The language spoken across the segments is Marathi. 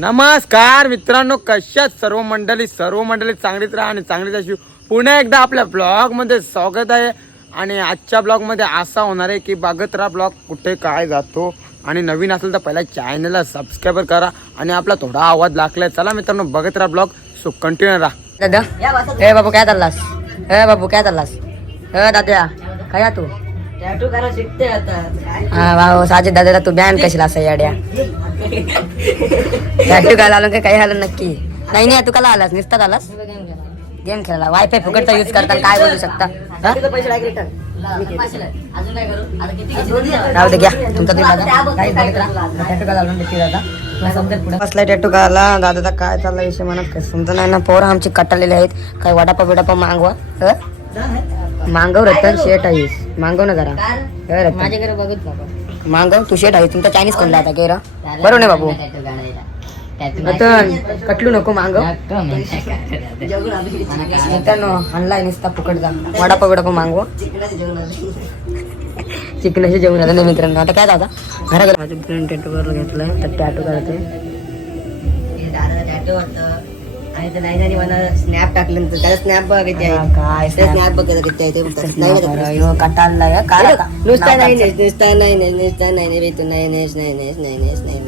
नमस्कार मित्रांनो कशात सर्व मंडळी? सर्व मंडळी चांगलीच राहा आणि चांगलीच अशी पुन्हा एकदा आपल्या ब्लॉगमध्ये स्वागत आहे. आणि आजच्या ब्लॉगमध्ये असा होणार आहे की बघत राहा ब्लॉग कुठे काय जातो. आणि नवीन असेल तर पहिला चॅनलला सबस्क्राईबर करा आणि आपला थोडा आवाज लागलाय. चला मित्रांनो बघत राहा ब्लॉग सो कंटिन्यू राहा. दादा ए बाबू काय चाललास? ए बाबू काय चाललास? ए दाद्या काय तू टॅटू करा शिकते आता. हा भाऊ साजिद दादा तू बॅन कशी असा याड्या? टॅटू काय आलो काय आलं नक्की? नाही नाही तू काला आलास निसतात आलास? गेम खेळायला. वायफाय फुकटचा यूज करताना काय बोलू शकता? हा? किती पैसे डायरेक्ट रिटर्न अजून काय करू आता किती राहू? दे घ्या तुमचा तुम्ही राहा. टॅटू नक्की दादा बसलाय काय आला दादाचा काय चालला विषय म्हणत काय समजा नाही ना. पोरं आमची कटालेले आहेत. काय वडापा बिडापा मागवा. ह? मागव रतन शेट आहेस मागव ना जरा. माझ्याकडे बघत मागव तू शेट आहे तुमचा चायनीज कोणला आता गेरा? बरोबर नाही बाबू. रतन कटलू नको मागव मित्रांनो आणलाय निसता फुकटचा. वडापा बिडापा मागव चिकनाचे जेवण आता नाही मित्रांनो. आता काय दादा? घरा गेला माझ्या फ्रेंड टॅटू करून घेतलाय. तर टॅटू करते आणि ते नाही मला स्नॅप टाकलं तर त्याला स्नॅप बघा किती आहे. काय ते स्नॅप बघायला किती आहे ते म्हणतात. नाही काय? नुसता नाही नुसता नाही नुसता नाही नाही नाही नाही नाही नाही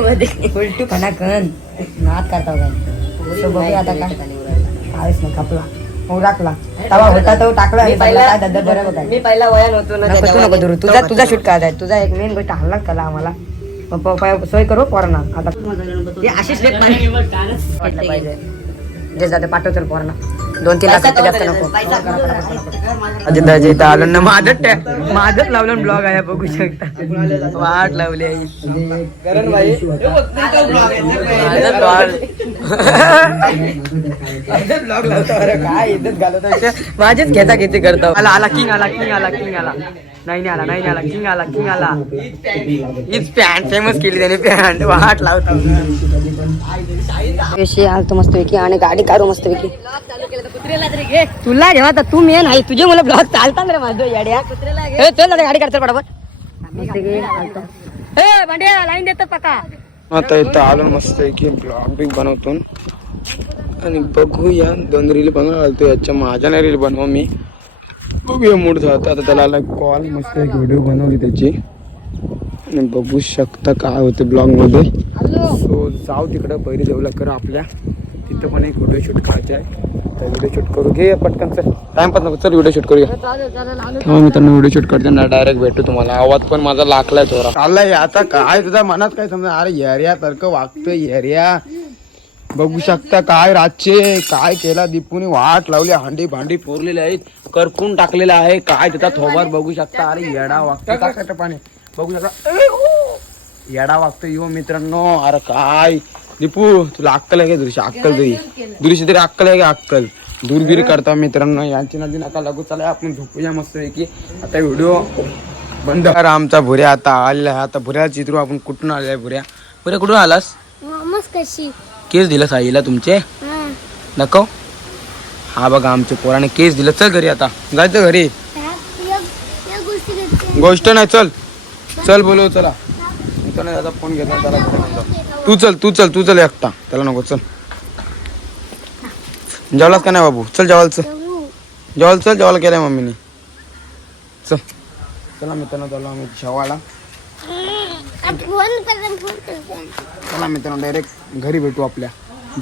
मध्ये उलटू कणा कण. नाद करता काय आता काय? नाही उराकला. तवा होता तो टाकला. मी पहिला मी पहिला वयान होतो ना तुझा तुझा शूट काय आहे तुझा एक मेन गोष्ट हल्लाच कला आम्हाला. सोय करू पोरांना. आता अशीच लेख पाहिजे. जे जाते पाठव चल पोरांना. दोन तीन लाख जास्त नको. अजिताजी इथं आलो ना माझं माझंच लावलं ब्लॉग आहे बघू शकता. वाट लावली माझीच घेता घेते करतो. आला आला किंग आला किंग आला किंग आला. नाही नाही आला नाही आला किंग आला किंग आला. हीच पॅन्ट फेमस केली त्याने पॅन्ट वाट लावतो. विषय आलतो मस्त पैकी आणि गाडी काढू मस्त पैकी तुला जेव्हा तर तू मेन आहे तुझे मला ब्लॉग चालतात रे माझं येड्या. ए, चल गाडी काढतो ए भांड्या लाईन देतात पका आता इथं आलो मस्त की ब्लॉग बिग बनवतो आणि बघूया दोन रील बनवून आलतो याच्या माझ्या नाही रील बनवा मी. बघूया मूड झाला आता त्याला आला कॉल मस्त एक व्हिडिओ बनवली त्याची. आणि बघू शकता काय होते ब्लॉगमध्ये सो जाऊ तिकडं पहिली देऊला कर आपल्या. तिथं पण एक व्हिडिओ शूट करायचा आहे. तर व्हिडिओ शूट करू. घे पटकन चल. टाइमपास नको. चल व्हिडिओ शूट करूया. तेव्हा मित्रांनो व्हिडिओ शूट करते ना डायरेक्ट भेटू तुम्हाला. आवाज पण माझा लागलाय थोडा चाललाय आता काय तुझ्या मनात काय समजा? अरे एरिया सारखं वागतोय एरिया. बघू शकता काय रातचे. काय केला दीपूने? वाट लावली हांडी भांडी फोरलेली आहेत. करपून टाकलेलं आहे. काय त्याचा थोबार बघू शकता. अरे येडा वागतोय. टाकायचं पाणी. बघू शकता. हो. येडा वागतोय यो मित्रांनो. अरे काय? दीपू तुला अक्कल आहे का? दुरुशी अक्कल तरी दुरुशी तरी अक्कल आहे का? अक्कल. दूरबीर करता मित्रांनो. यांची नदी नका लागू चला आपण झोपूया मस्त की आता व्हिडिओ बंद करा. आमचा भुऱ्या आता आलेला आहे. आता भुऱ्या चित्रू आपण कुठून आलाय भुऱ्या? भुऱ्या कुठून आलास? केस दिलं साईला तुमचे? नको हा बघा आमच्या पोराने केस दिलं. चल घरी आता. जायचं घरी. गोष्ट नाही चल. चल बोलव चला. नाही दादा फोन घेतला त्याला तू चल तू चल तू चल एकटा. त्याला नको चल. जेवलास का नाही बाबू? चल जेवायला चल. जेवायला चल जेवायला केलंय मम्मीने. चल. चला मित्रांनो चला आम्ही जेवायला. चला मित्रांनो डायरेक्ट घरी भेटू आपल्या.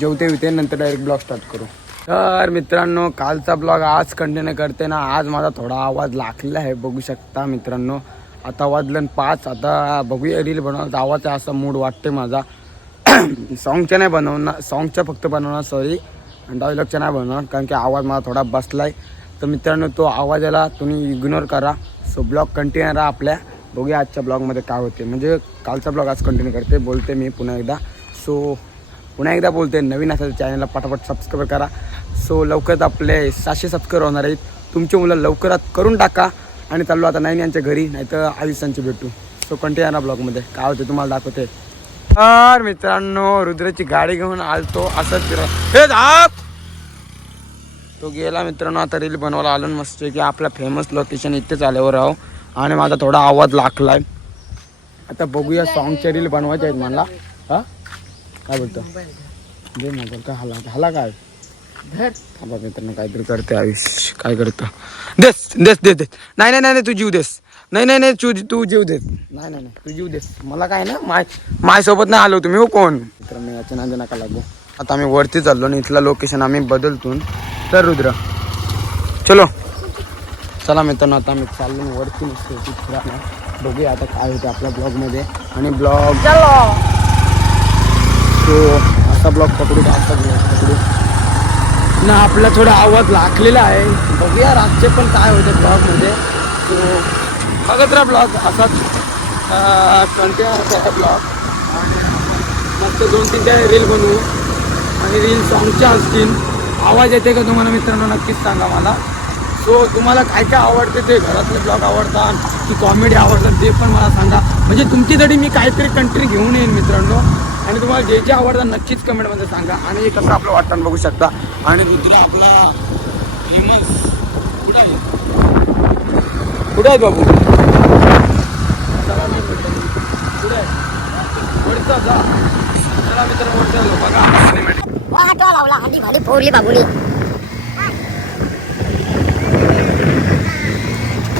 जेवते विते नंतर डायरेक्ट ब्लॉग स्टार्ट करू. तर मित्रांनो कालचा ब्लॉग आज कंटिन्यू करते ना. आज माझा थोडा आवाज लागलेला आहे बघू शकता मित्रांनो. आता वाजलं पाच आता बघूया रील बनवण्याचा आवाज आहे असा मूड वाटते माझा. सॉंगच्या नाही बनवणार सॉंगच्या फक्त बनवणार सॉरी डायलॉगच्या नाही बनवणार कारण की आवाज मला थोडा बसलाय. तर मित्रांनो तो आवाजाला तुम्ही इग्नोर करा. सो ब्लॉग कंटिन्यू राहा आपल्या. बघूया आजच्या ब्लॉगमध्ये काय होते म्हणजे कालचा ब्लॉग आज कंटिन्यू करते बोलते मी पुन्हा एकदा. सो पुन्हा एकदा बोलते. नवीन असेल चॅनलला पटापट सबस्क्राईब करा. सो लवकरच आपले सातशे सबस्क्राईब होणार आहेत. तुमची मुलं लवकरात करून टाका. आणि चाललो आता नाईन यांच्या घरी नाहीतर आयुष्यांची भेटू. सो कंटिन्यू राहा ब्लॉगमध्ये. काय होते तुम्हाला दाखवते. तर मित्रांनो रुद्राची गाडी घेऊन आलतो. असंच फिरा हे तो गेला मित्रांनो आता रील बनवायला आलो मस्त की आपला फेमस लोकेशन इथेच आल्यावर राहो. आणि माझा थोडा आवाज लागलाय आता बघूया सॉंगचे रील बनवायचे आहेत मला. हा? काय बोलतो? दे मोबाईल का हाला हाला काय? थांबा मित्रांनो काहीतरी करते आयुष. काय करतो? देस देस देस देस. नाही नाही नाही तू जीव देस. नाही नाही नाही तू तू जीव देस. नाही नाही नाही तू जीव देस. मला काय ना माय मायसोबत नाही आलो तुम्ही हो कोण? मित्रांनो याच्या नांदी नका लागू. आता आम्ही वरती चाललो आणि इथलं लोकेशन आम्ही बदलतून. तर रुद्र चलो. चला मित्रांनो आता आम्ही चाललो वरती नसतो फिरायला बघूया आता काय होते आपल्या ब्लॉगमध्ये. आणि ब्लॉग तो असा ब्लॉग पकडू का असा ब्लॉग पकडू. ना आपला थोडा आवाज लाखलेला आहे. बघूया रातचे पण काय होते ब्लॉगमध्ये सो बघत राहा ब्लॉग असाच कंटिन्यू ब्लॉग मस्त दोन तीन त्या रील बनवू. आणि रील सॉंगच्या असतील. आवाज येते का तुम्हाला मित्रांनो? नक्कीच सांगा मला. सो तुम्हाला काय काय आवडते ते घरातले ब्लॉग आवडतात की कॉमेडी आवडतात ते पण मला सांगा. म्हणजे तुमच्यासाठी मी काहीतरी कंट्री घेऊन येईन मित्रांनो. आणि तुम्हाला जे जे आवडतात नक्कीच कमेंटमध्ये सांगा. आणि हे कसं आपलं वाटतं बघू शकता. आणि तुला आपला फेमस कुठं आहे? कुठं आहे बाबू? कुठं आहे? वरचा जा. चला मित्रांनो आलो. बघा. आणि लावला. भाडी फोडली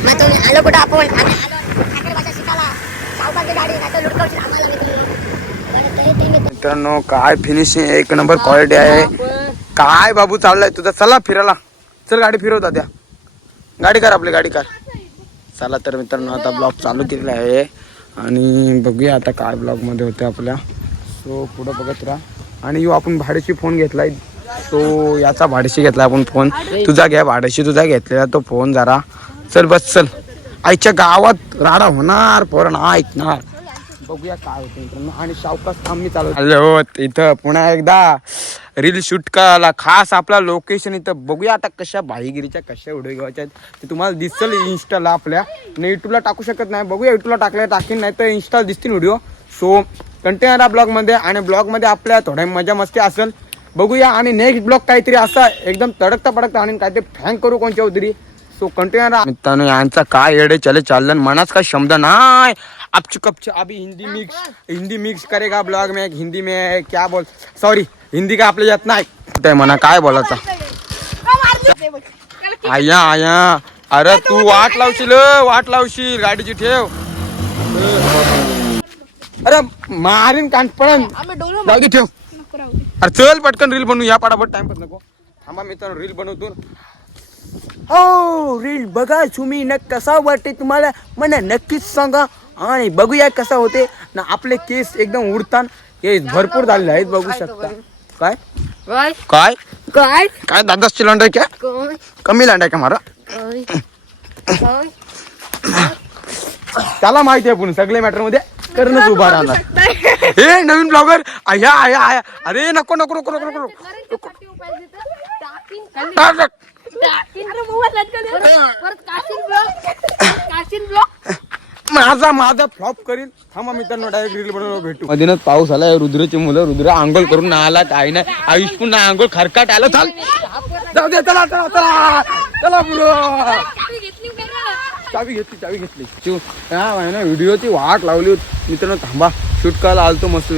मग तुम्ही आलो कुठं आपण? आम्ही आलो. शिकायला. सावकाची गाडी नाही तर आम्हाला बरं, तरी ते मी- मित्रांनो काय फिनिशिंग एक नंबर क्वालिटी आहे. काय बाबू चाललाय तुझा? चला फिरायला. चल गाडी फिरवता त्या गाडी कर आपली गाडी कर. चला तर मित्रांनो आता ब्लॉग चालू केलेला आहे. आणि बघूया आता काय ब्लॉगमध्ये होते आपल्या. सो पुढं बघत राहा. आणि यो आपण भाडेशी फोन घेतलाय. सो याचा भाडेशी घेतला आपण फोन तुझा घ्या भाड्याशी तुझा घेतलेला तो फोन जरा. चल बस चल. आईच्या गावात राडा होणार पोरण ऐकणार. बघूया काय होतं मित्रांनो. आणि शावकास काम मी चालू हॅलो इथं पुन्हा एकदा रील शूट करायला खास आपला लोकेशन इथं बघूया आता कशा भाईगिरीच्या कशा व्हिडिओ घ्यायच्या आहेत. ते तुम्हाला दिसेल इन्स्टाला आपल्या. आणि युट्यूबला टाकू शकत नाही. बघूया युट्यूबला टाकल्या टाकीन नाही तर इन्स्टाला दिसतील व्हिडिओ सो कंटिन्यू राहा ब्लॉगमध्ये आणि ब्लॉगमध्ये आपल्या थोड्या मजा मस्ती असेल. बघूया. आणि नेक्स्ट ब्लॉग काहीतरी असा एकदम तडकता पडकता आणि काहीतरी फॅन करू कोणच्या तरी सो कंटिन्यू मित्रांनो यांचा काय येडे चले चाललं मनाच काय शब्द नाही. आपची कपची अभी हिंदी मिक्स हिंदी मिक्स करेगा ब्लॉग में हिंदी में क्या बोल? सॉरी हिंदी का आपल्या यात नाही. ते म्हणा काय बोलायचं? आया आया. अरे तू वाट लावशील अ, वाट लावशील. गाडीची ठेव. अरे मारीन कानपण. जाऊ दे ठेव. अरे चल पटकन रील बनवू. या पटापट टाइमपास नको. थांबा मित्रांनो रील बनवतो. हो रील बघा तुम्ही. न कसा वाटते तुम्हाला? मला नक्कीच सांगा. आणि बघूया कसा होते ना आपले केस एकदम उडतान. केस भरपूर झालेले आहेत बघू शकता. काय? काय? काय? काय? काय दादाची लांडाय क्या काय? कमी लांडाय का मारा? त्याला माहिती आहे पण सगळे मॅटरमध्ये करणच उभा राहणार. हे नवीन ब्लॉगर आया आया आया. अरे नको नको नको नको नको नको. माझा माझा फ्लॉप करील थांबा मित्रांनो डायरेक्ट रील बनवून भेटू. मधीनच पाऊस आलाय रुद्रची मुलं रुद्र आंघोळ करून नाही आला काय नाही. आयुष पुन्हा आंघोळ खरकाट आलं चाल. जाऊ दे चला चला चला. चला पुढं चावी घेतली चावी घेतली शिव हा ना व्हिडिओची वाट लावली होती. मित्रांनो थांबा. शूट करायला आलतो मस्त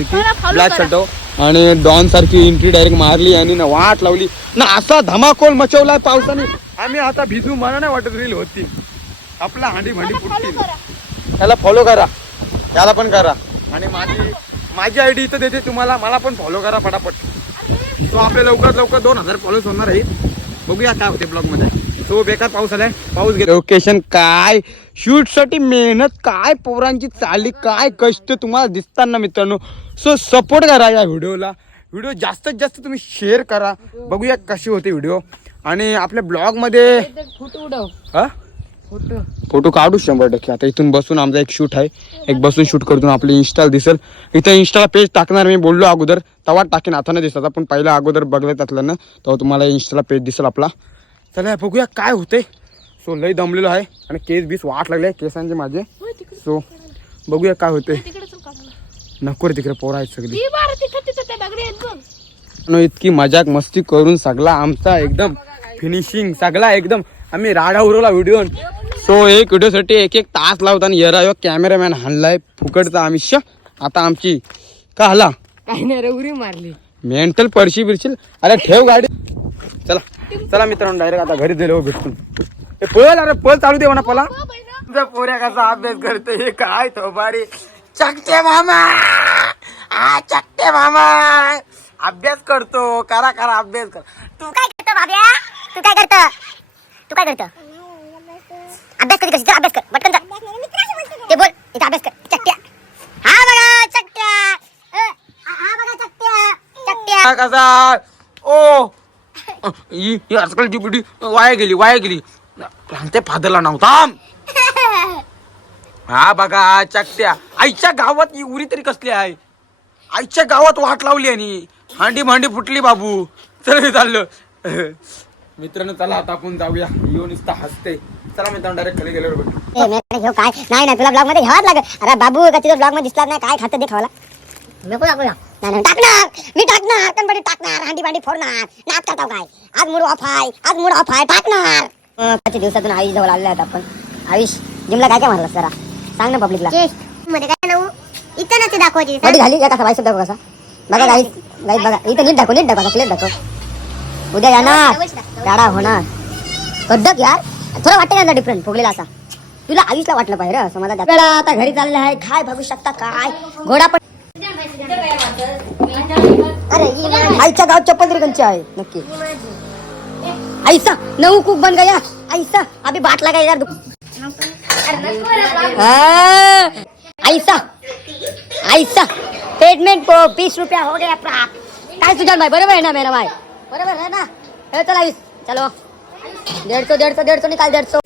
ब्लॅक शर्ट आणि डॉन सारखी एंट्री डायरेक्ट मारली आणि ना वाट लावली. ना असा धमाकोल मचवलाय पावसाने. आम्ही आता भिजू मला नाही वाटत रील होती. आपला हांडी भांडी फुटतील. त्याला फॉलो करा. त्याला पण करा. आणि माझी माझी आय डी इथं देते तुम्हाला. मला पण फॉलो करा पटापट तो आपले लवकरात लवकर दोन हजार फॉलोज होणार आहेत. बघूया काय होते ब्लॉगमध्ये. तो बेकार पाऊस आलाय. पाऊस गेला लोकेशन काय? शूटसाठी मेहनत काय? पोरांची चालली काय? कष्ट तुम्हाला दिसताना मित्रांनो. सो सपोर्ट करा या व्हिडिओला. व्हिडिओ जास्तीत जास्त तुम्ही शेअर करा. बघूया कशी होते व्हिडिओ. आणि आपल्या ब्लॉगमध्ये फोटो उडव. हा? फोटो. फोटो काढू शंभर टक्के. आता इथून बसून आमचा एक शूट आहे. एक बसून शूट करतो. आपली इन्स्टाला दिसेल. इथं इन्स्टाला पेज टाकणार मी बोललो अगोदर. तेव्हा टाकेन. आता नाही दिसत. आपण पहिला अगोदर बघत असलं ना तेव्हा तुम्हाला इन्स्टाला पेज दिसेल आपला. चला बघूया काय होते सो लई दमलेलो आहे आणि केस बीस वाट लागले केसांचे माझे. सो बघूया काय होते नको रे तिकडे पोरं आहेत सगळी. न इतकी मजाक मस्ती करून सगळा आमचा एकदम फिनिशिंग सगळा एकदम. आम्ही राडा उरवला व्हिडिओ सो एक व्हिडिओसाठी एक एक तास लावताना येरा कॅमेरामॅन हाणलाय फुकटचा आमिष आता आमची. का हला? काही नाही रे उरी मारली. मेंटल परशी बिरशील अरे ठेव गाडी. चला. चला मित्रांनो डायरेक्ट आता घरी दिले भेटून. हे पळ अरे पळ चालू दे म्हणा पला तुझ्या पोऱ्या कसा अभ्यास करते हे काय तो बारी चकटे मामा! हा चकटे मामा! अभ्यास करतो करा करा अभ्यास कर. तू काय करतो बाब्या तू काय करतो? तू काय करतो? अभ्यास कधी कशी अभ्यास कर. पटकन जा. ते बोल इथं अभ्यास कर. चकट्या. हा बघा चकट्या. हा बघा चकट्या. चकट्या. कसा? ओ! ही ही आजकालची पिढी वाया गेली वाया गेली. ते फादरला नव्हता हा बघा चकट्या आईच्या गावात ही उरी तरी कसली आहे? आईच्या गावात वाट लावली आणि हांडी भांडी फुटली बाबू. चल चाललं चाललो. मित्रांनो चला आता आपण जाऊया. येऊन नुसता हसते चला मित्रांनो डायरेक्ट खाली गेल्यावर भेटू. काय नाही ना तुला ब्लॉगमध्ये घ्यावाच लागेल. अरे बाबू का तुझ्या ब्लॉगमध्ये दिसला नाही. काय खातं देखावाला नको नाही नाही टाकणार. मी टाकणार. टाकणार. हांडी भांडी फोडणार. नाच करताव काय? आज मूड ऑफ आहे. आज मूड ऑफ आहे. टाकणार. पाच दिवसातून आयुष जवळ आलेले आहेत आपण. आयुष जिमला काय काय मारलं जरा? सांग ना पब्लिकला चेस्टमध्ये काय नऊ इथं दाखवायची. मोठी झाली? या कसा बायसेप दाखव कसा? बघा गाईस गाईस बघा. इथं नीट दाखव नीट दाखव क्लिअर दाखव. उद्या येणार. गाडा होणार. पद्धत यार. थोडं वाटतं डिफरंट फुगलेला असा. तुला आयुषला वाटलं पाहिजे रे असं मला आता घरी चाललेलं आहे. काय बघू शकता काय. घोडा पण. आईच्या गाव चप्पल तरी आहे नक्की. ऐसा नऊ कुक बन गया. ऐसा अभी बाट लगा यार? ऐसा ऐसा पेमेंट को बीस रुपया हो गया प्राप्त काय सुजान भाई बरोबर आहे ना मेरा भाई? बरोबर आहे ना? चला चलो. डेढ़ सौ डेढ़ सौ डेढ़ सौ निकाल डेढ़ सौ.